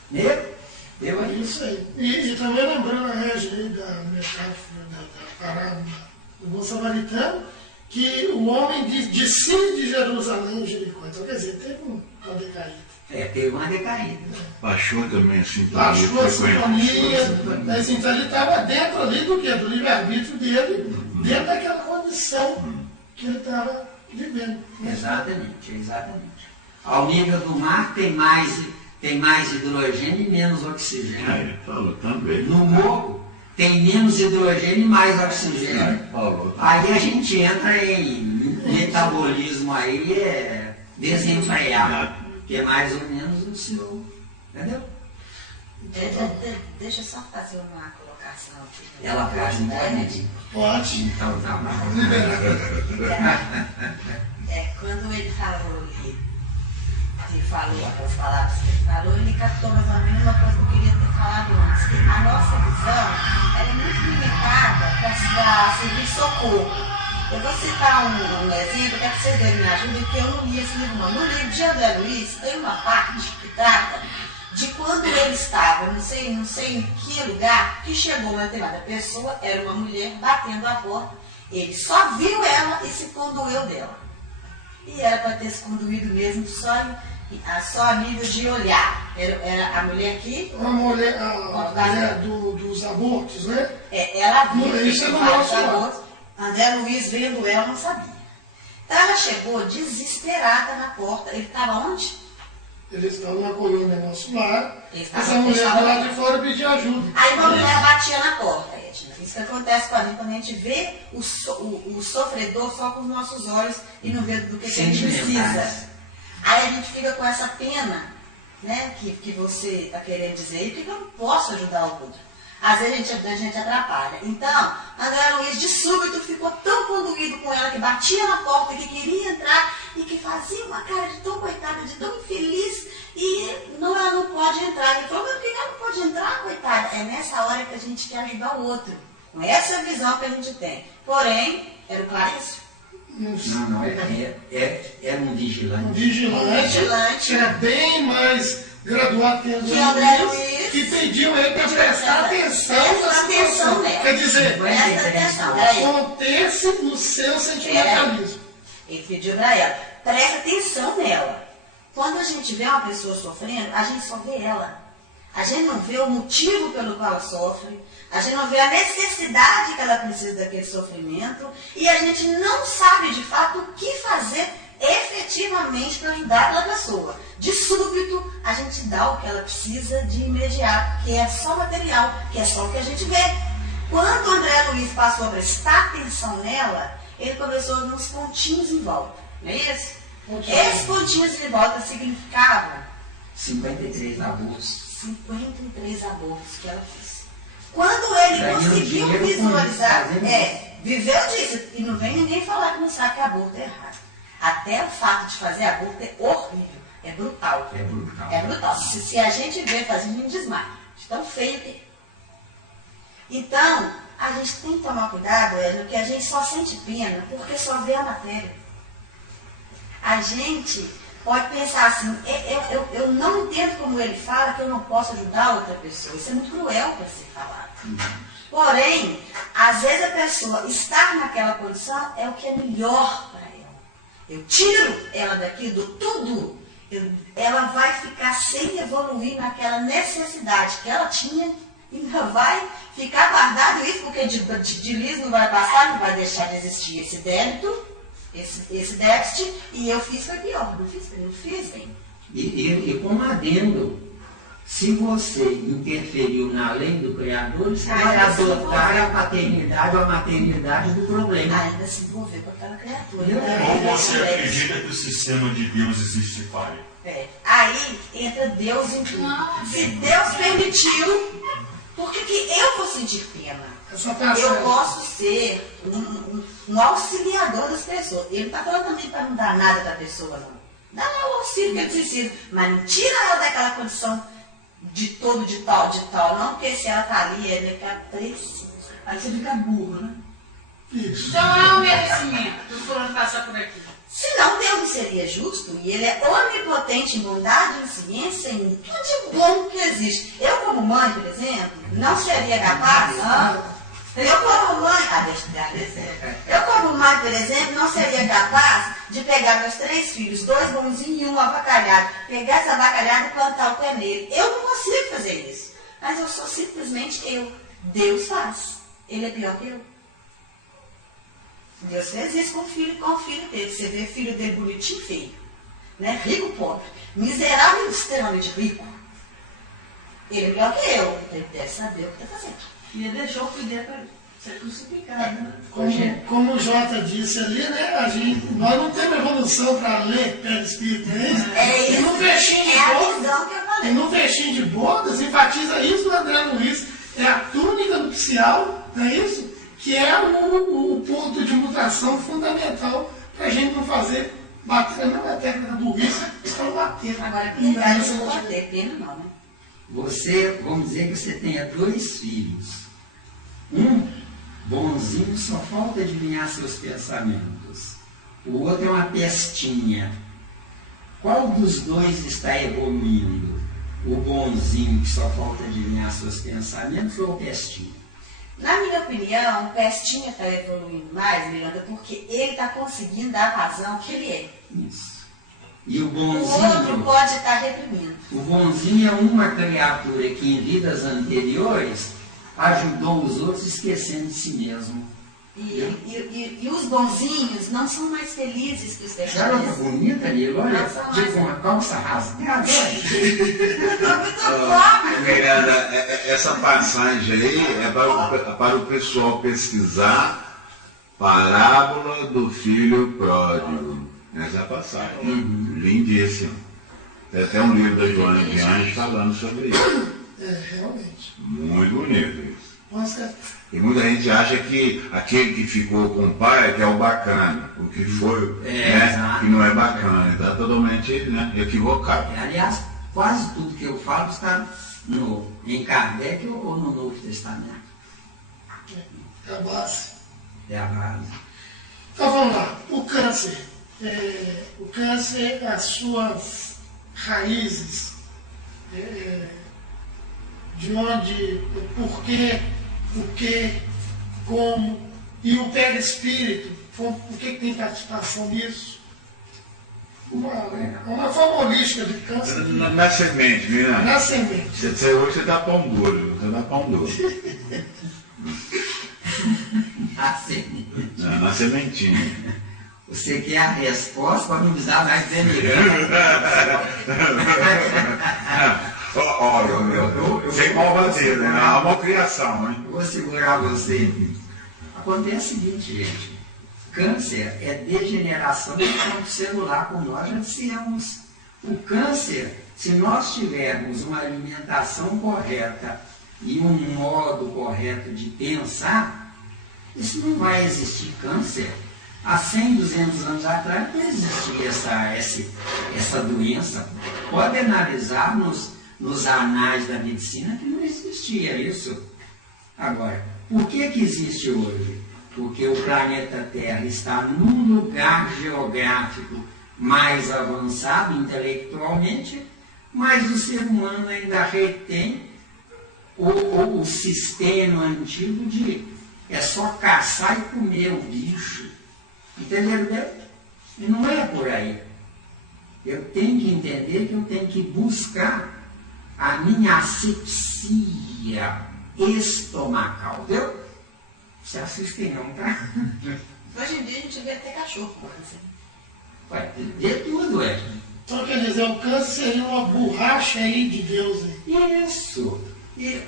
Deu aí? Isso aí. E também lembrando a região da metáfora da parábola do bom samaritano, que o homem descia de Jerusalém em Jericó. Então, quer dizer, teve uma decaída. Teve uma decaída. Baixou também a sintonia. Baixou a sintonia. Mas então ele estava dentro ali do quê? Do livre-arbítrio dele, dentro daquela condição que ele estava vivendo. Exatamente. Ao nível do mar tem mais hidrogênio e menos oxigênio. Falou também. No morro tem menos hidrogênio e mais oxigênio. Aí a gente entra em metabolismo aí desenfreado, que é mais ou menos o seu. Entendeu? Deixa eu só fazer uma colocação aqui. Ela pode, não pode? Pode. Então tá bom. Quando ele falou aquelas palavras que ele falou, ele captou mais ou menos uma coisa que eu queria ter falado antes, que a nossa visão ela é muito limitada para servir socorro. Eu vou citar um exemplo, quero que vocês me ajudem, porque eu não li esse livro não. No livro de André Luiz tem uma parte que trata de quando ele estava, não sei em que lugar, que chegou uma determinada pessoa, era uma mulher batendo a porta, ele só viu ela e se conduiu dela. E era para ter se conduído mesmo só a nível de olhar. Era a mulher aqui. A mulher dos abortos, né? Ela viu. Isso é no nosso abortos. André Luiz vendo ela não sabia. Então ela chegou desesperada na porta. Ele estava onde? Eles estavam na colônia Nosso Lar. Essa mulher do lado de fora pedia ajuda. Aí uma mulher batia na porta, Edna. Isso que acontece com a gente quando a gente vê o sofredor só com os nossos olhos e não vê do que ele precisa. Aí a gente fica com essa pena, né, que você está querendo dizer, e que eu não posso ajudar o outro. Às vezes a gente atrapalha. Então, André Luiz de súbito ficou tão conduído com ela, que batia na porta, que queria entrar e que fazia uma cara de tão coitada, de tão infeliz, e ela não pode entrar. Ele falou, mas por que ela não pode entrar, coitada? É nessa hora que a gente quer ajudar o outro. Com essa visão que a gente tem. Porém, era o Clarício. Não, era um vigilante. Um vigilante. Era bem mais graduado que André Luiz. Que pediu ele para prestar atenção na situação. Quer dizer, conter-se no seu sentimentalismo. Ele pediu para ela, presta atenção nela. Quando a gente vê uma pessoa sofrendo, a gente só vê ela. A gente não vê o motivo pelo qual ela sofre, a gente não vê a necessidade que ela precisa daquele sofrimento e a gente não sabe de fato o que fazer efetivamente para ajudar aquela pessoa. De súbito, a gente dá o que ela precisa de imediato, que é só material, que é só o que a gente vê. Quando o André Luiz passou a prestar atenção nela, ele começou a ver uns pontinhos em volta, não é isso? Esses pontinhos em volta significavam 53 abortos. 53 abortos que ela fez. Quando ele conseguiu visualizar, viveu disso, e não vem ninguém falar que não sabe que aborto é errado. Até o fato de fazer aborto é horrível, é brutal. É brutal. É brutal. Se a gente vê fazendo, a gente desmaia. De tão feio que é. Então, a gente tem que tomar cuidado, que a gente só sente pena porque só vê a matéria. A gente pode pensar assim, eu não entendo como ele fala que eu não posso ajudar outra pessoa. Isso é muito cruel para ser falado. Porém, às vezes a pessoa estar naquela condição é o que é melhor para ela. Eu tiro ela daqui do tudo, ela vai ficar sem evoluir naquela necessidade que ela tinha, ainda vai ficar guardado isso, porque de liso não vai passar, não vai deixar de existir esse débito, esse déficit, e eu fiz foi pior, não fiz bem. E como adendo, se você interferiu na lei do Criador, você vai adotar a paternidade ou a maternidade do problema. Ainda se envolver com aquela criatura. Ou você acredita que o sistema de Deus existe falha? Aí entra Deus em tudo. Se Deus permitiu, por que eu vou sentir pena? Eu posso ser um auxiliador das pessoas. Ele não está falando também para não dar nada para a pessoa, não. Dá lá o auxílio que ele precisa, mas não tira ela daquela condição de todo, de tal, não, porque se ela está ali, ele fica preciso. Aí você fica burro, né? Isso. Então é um merecimento do fulano passar por aqui. Senão Deus não seria justo, e Ele é onipotente em bondade, em ciência, em tudo de bom que existe. Eu, como mãe, por exemplo, não seria capaz. Eu, como mãe, eu, como mãe, por exemplo, não seria capaz de pegar meus 3 filhos, 2 bonzinhos e 1 avacalhado, pegar essa avacalhada e plantar o pé nele. Eu não consigo fazer isso. Mas eu sou simplesmente eu. Deus faz. Ele é pior que eu. Deus fez isso com o filho dele. Você vê filho dele bonitinho e feio. Né? Rico, pobre. Miserável e extremamente rico. Ele é pior que eu. Ele deve saber o que está fazendo. E ele deixou o filho dele para ser crucificado. Né? Como o Jota disse ali, né? Nós não temos evolução para ler perispírito, né? É isso. E no fechinho de bodas, e no fechinho de bodas, enfatiza isso do André Luiz. É a túnica nupcial, não é isso? Que é o ponto de mutação fundamental para a gente não fazer bater na técnica da burrice, estão batendo. Agora, verdade, eu não pode ter pena, não, né? Você, vamos dizer que você tenha 2 filhos. Um bonzinho, só falta adivinhar seus pensamentos. O outro é uma pestinha. Qual dos 2 está evoluindo? O bonzinho, que só falta adivinhar seus pensamentos, ou o pestinha? Na minha opinião, o pestinha está evoluindo mais, Miranda, porque ele está conseguindo dar a razão que ele é. Isso. E o bonzinho... O outro pode estar reprimindo. O bonzinho é uma criatura que em vidas anteriores ajudou os outros esquecendo de si mesmo. E os bonzinhos não são mais felizes que os pestinhas. Garota bonita, Nilo, olha, com uma calça rasgada. Miranda, essa passagem aí é para o pessoal pesquisar parábola do filho pródigo. Essa passagem. Lindíssima. Tem até um livro da Joana de Anjos falando sobre isso. Realmente. Muito bonito isso. Nossa. E muita gente acha que aquele que ficou com o pai é que é o bacana, o que foi, que não é bacana, está totalmente equivocado. Aliás, quase tudo que eu falo está em Kardec ou no Novo Testamento. É a base. É a base. Então vamos lá, o câncer. O câncer, as suas raízes, de onde, por quê, o que, como, e o perispírito, o que tem participação nisso? uma forma holística de câncer. Na semente, Miranda. Na semente. Hoje você dá pão duro, você dá pão duro. Na sementinha. Você quer a resposta para não precisar mais dizer Miranda. Sem malvadeza, né? É uma criação, hein? Vou segurar você. Acontece o seguinte, gente. Câncer é degeneração do campo celular, como nós já dissemos. O câncer, se nós tivermos uma alimentação correta e um modo correto de pensar, isso não vai existir câncer. Há 100, 200 anos atrás não existia essa doença. Pode analisar nos anais da medicina que não existia isso. Agora, por que existe hoje? Porque o planeta Terra está num lugar geográfico mais avançado intelectualmente, mas o ser humano ainda retém o sistema antigo de é só caçar e comer o bicho. Entendeu? E não é por aí. Eu tenho que entender que eu tenho que buscar a minha asepsia estomacal, viu? Se assistem não, tá? Hoje em dia a gente vê até cachorro com câncer. Vai ver tudo, é. Então quer dizer, o câncer seria uma borracha aí de Deus. Hein? Isso. E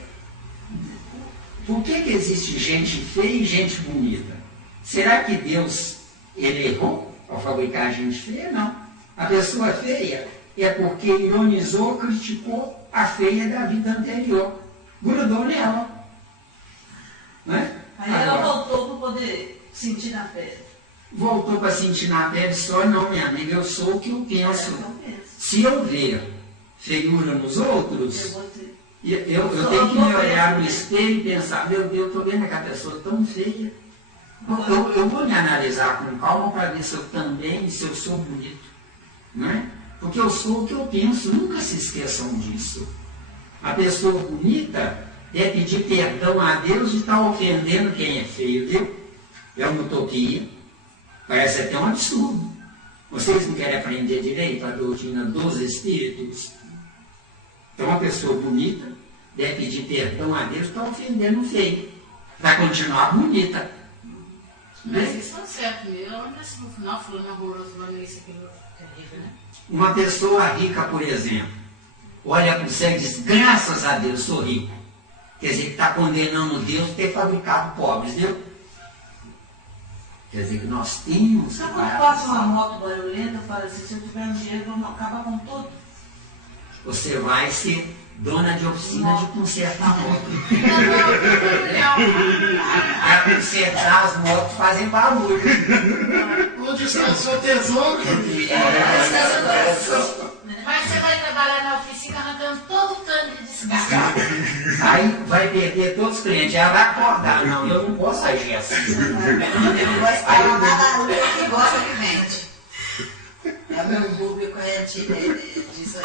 por que existe gente feia e gente bonita? Será que Deus ele errou ao fabricar gente feia? Não. A pessoa feia é porque ironizou, criticou a feia da vida anterior. Grudou nela. Não é? Aí ela voltou para poder sentir na pele. Voltou para sentir na pele só, não, minha amiga, eu sou o que eu penso. Se eu ver feiura nos outros, eu tenho que me olhar no espelho e pensar, meu Deus, estou vendo aquela pessoa tão feia. Eu vou me analisar com calma para ver se eu também, se eu sou bonito. Não é? Porque eu sou o que eu penso, nunca se esqueçam disso. A pessoa bonita deve pedir perdão a Deus de estar ofendendo quem é feio, viu? É uma utopia. Parece até um absurdo. Vocês não querem aprender direito a doutrina dos espíritos? Então, uma pessoa bonita deve pedir perdão a Deus de estar ofendendo o feio. Vai continuar bonita. Mas isso é certo mesmo. Eu ainda no final falando horroroso, falando isso aqui terrível, né? Uma pessoa rica, por exemplo, olha para o céu e diz, graças a Deus, sou rico. Quer dizer, que está condenando Deus por ter fabricado pobres, viu? Quer dizer que nós temos... Sabe quando passa uma moto barulhenta, eu falo assim, se eu tiver um dinheiro, eu vou acabar com tudo? Você vai ser dona de oficina de consertar moto. Para consertar as motos fazem barulho. Onde está o seu tesouro? Mas você vai trabalhar na oficina arrancando todo o tanque de descarga. Aí vai perder todos os clientes, ela vai acordar. Não, eu não posso agir assim. Eu não gosto de falar nada que gosta que vende. É meu público disso.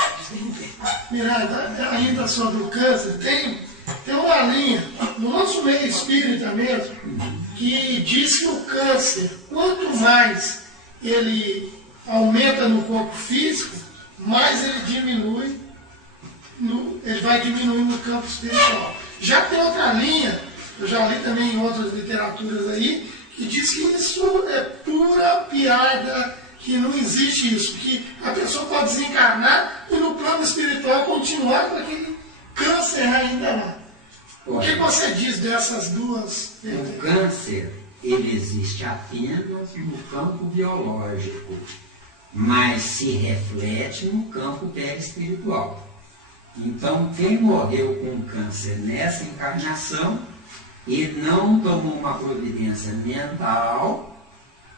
Miranda, ainda sobre o câncer, tem uma linha no nosso meio espírita mesmo que diz que o câncer, quanto mais ele aumenta no corpo físico, mais ele diminui, ele vai diminuir no campo espiritual. Já tem outra linha, eu já li também em outras literaturas aí, que diz que isso é pura piada, que não existe isso, que a pessoa pode desencarnar e no plano espiritual continuar com aquele câncer ainda lá. O que você diz dessas duas? O câncer, ele existe apenas no campo biológico, mas se reflete no campo perispiritual. Então, quem morreu com câncer nessa encarnação e não tomou uma providência mental,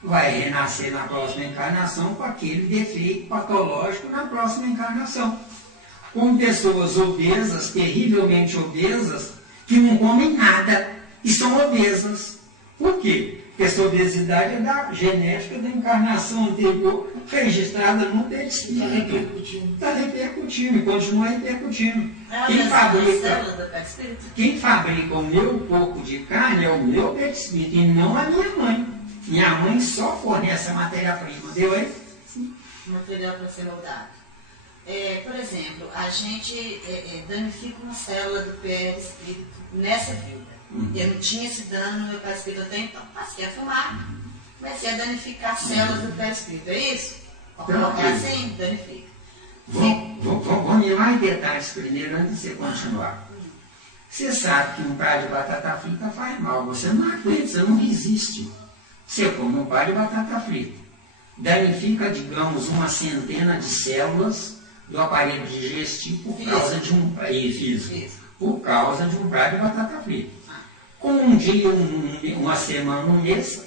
vai renascer na próxima encarnação com aquele defeito patológico na próxima encarnação. Com pessoas obesas, terrivelmente obesas, que não comem nada e são obesas. Por quê? Porque essa obesidade é da genética da encarnação anterior registrada no perispírito. Está repercutindo e continua repercutindo. Quem fabrica o meu corpo de carne é o meu perispírito e não a minha mãe. Minha mãe só fornece a matéria-prima, deu aí? material para ser moldado. Por exemplo, a gente danifica uma célula do perispírito nessa vida. Eu não tinha esse dano no meu perispírito até então. Passei a fumar, comecei a danificar células do perispírito. É isso? Vamos colocar assim? Danifica. Vamos ir mais detalhes primeiro antes de você continuar. Você sabe que um prato de batata frita faz mal. Você não aguenta, você não resiste. Você come um prato de batata frita. Danifica, digamos, uma centena de células do aparelho digestivo por causa de um por causa de um prato de batata frita. Com um dia, uma semana, um mês,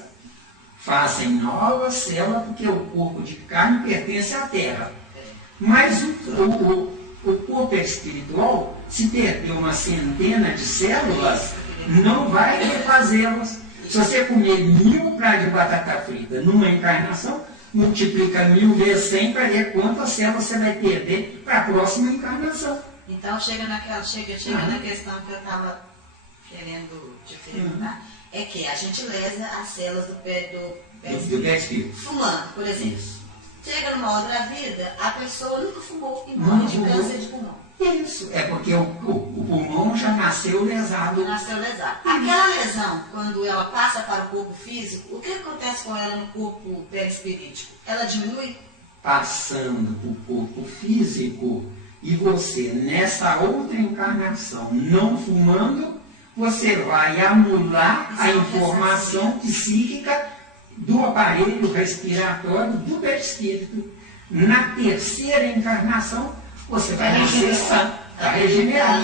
fazem novas células, porque o corpo de carne pertence à terra. Mas o corpo espiritual, se perder uma centena de células, não vai refazê-las. Se você comer 1000 pratos de batata frita numa encarnação, multiplica 1000 vezes 100 para ver quantas células você vai perder para a próxima encarnação. Então chega na questão que eu estava querendo te perguntar, é que a gente lesa as células do perispírito. Fumando, por exemplo. Isso. Chega numa outra vida, a pessoa nunca fumou e morre de câncer de pulmão. Isso, é porque o pulmão já nasceu lesado. Aquela lesão, quando ela passa para o corpo físico, o que acontece com ela no corpo perispirítico? Ela diminui? Passando para o corpo físico, e você, nessa outra encarnação, não fumando, você vai anular a informação psíquica do aparelho respiratório do perispírito. Na terceira encarnação, você vai regenerar.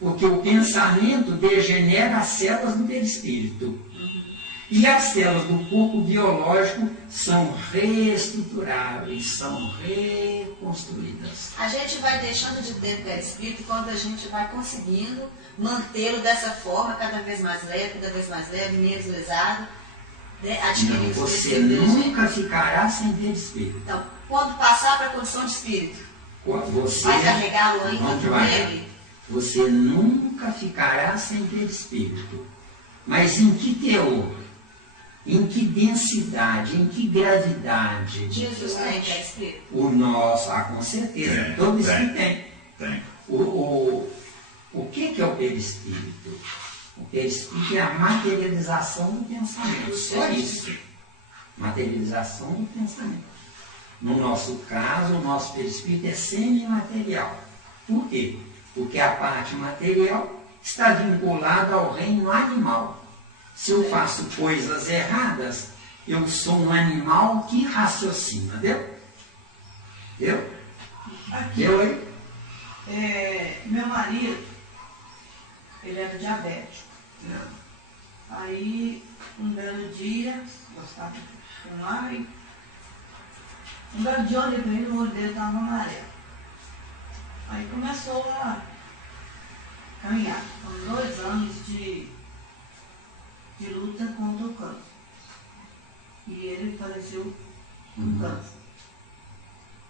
Porque o pensamento degenera as células do perispírito. E as células do corpo biológico são reestruturáveis, são reconstruídas. A gente vai deixando de ter o perispírito quando a gente vai conseguindo mantê-lo dessa forma, cada vez mais leve, menos lesado. Não, você nunca ficará sem perispírito. Então, quando passar para a condição de espírito, você vai carregá-lo ainda com ele? Você nunca ficará sem perispírito. Mas em que teor? Em que densidade? Em que gravidade? Jesus tem perispírito? O nosso, com certeza. Todo espírito tem. O que é o perispírito? O perispírito é a materialização do pensamento. Só isso. Materialização do pensamento. No nosso caso, o nosso perispírito é semimaterial. Por quê? Porque a parte material está vinculada ao reino animal. Se eu faço coisas erradas, eu sou um animal que raciocina. Deu? Deu aí? Meu marido, ele era diabético. Aí, um belo dia, gostava de fumar, e um belo dia eu olhei para ele, o olho dele estava amarelo. Aí começou a caminhar. Foram 2 anos de luta contra o câncer. E ele faleceu com câncer.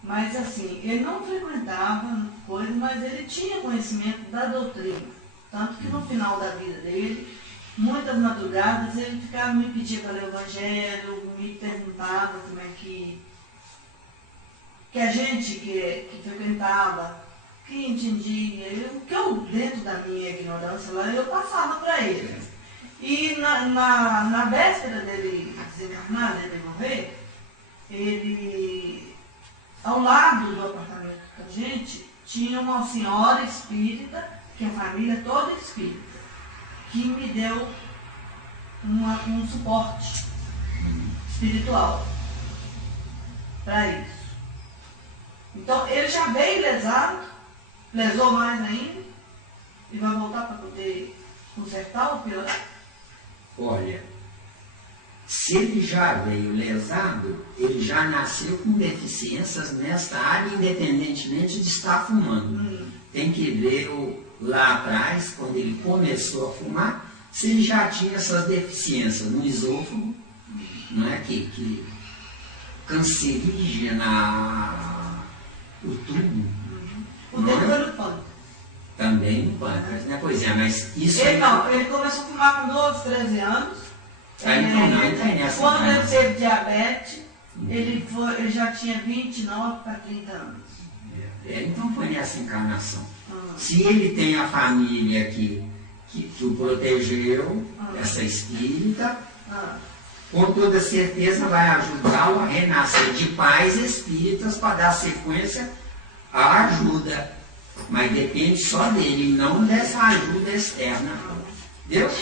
Mas assim, ele não frequentava coisa, mas ele tinha conhecimento da doutrina. Tanto que no final da vida dele, muitas madrugadas, ele ficava me pedindo para ler o Evangelho, me perguntava como é que a gente que frequentava, que entendia, o que eu, dentro da minha ignorância lá, eu passava para ele. E na véspera dele desencarnar, dele morrer, ele, ao lado do apartamento da gente, tinha uma senhora espírita, que a família é toda espírita, que me deu um suporte espiritual para isso. Então, ele já veio lesado, lesou mais ainda, e vai voltar para poder consertar ou piorar? Olha, se ele já veio lesado, ele já nasceu com deficiências nesta área, independentemente de estar fumando. Tem que ver lá atrás, quando ele começou a fumar, se ele já tinha essas deficiências no esôfago, não é? Que cancerígena, o tubo. O dele foi no pâncreas. Também no pâncreas, né? Pois é, mas isso... Ele começou a fumar com 12, 13 anos. Então não, nessa quando ele teve diabetes, Ele já tinha 29 para 30 anos. Então foi nessa encarnação. Se ele tem a família que o protegeu, essa espírita, com toda certeza vai ajudá-lo a renascer de pais espíritas para dar sequência à ajuda. Mas depende só dele, não dessa ajuda externa. Deus?